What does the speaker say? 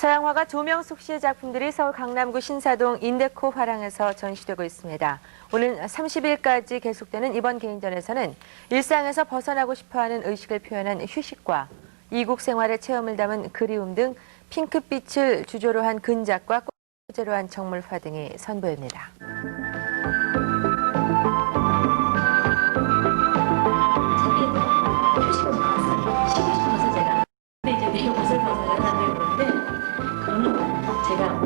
작가 조명숙 씨의 작품들이 서울 강남구 신사동 인데코 화랑에서 전시되고 있습니다. 오는 30일까지 계속되는 이번 개인전에서는 일상에서 벗어나고 싶어하는 의식을 표현한 휴식과 이국 생활의 체험을 담은 그리움 등 핑크빛을 주조로 한 근작과 소재로 한 정물화 등이 선보입니다. ya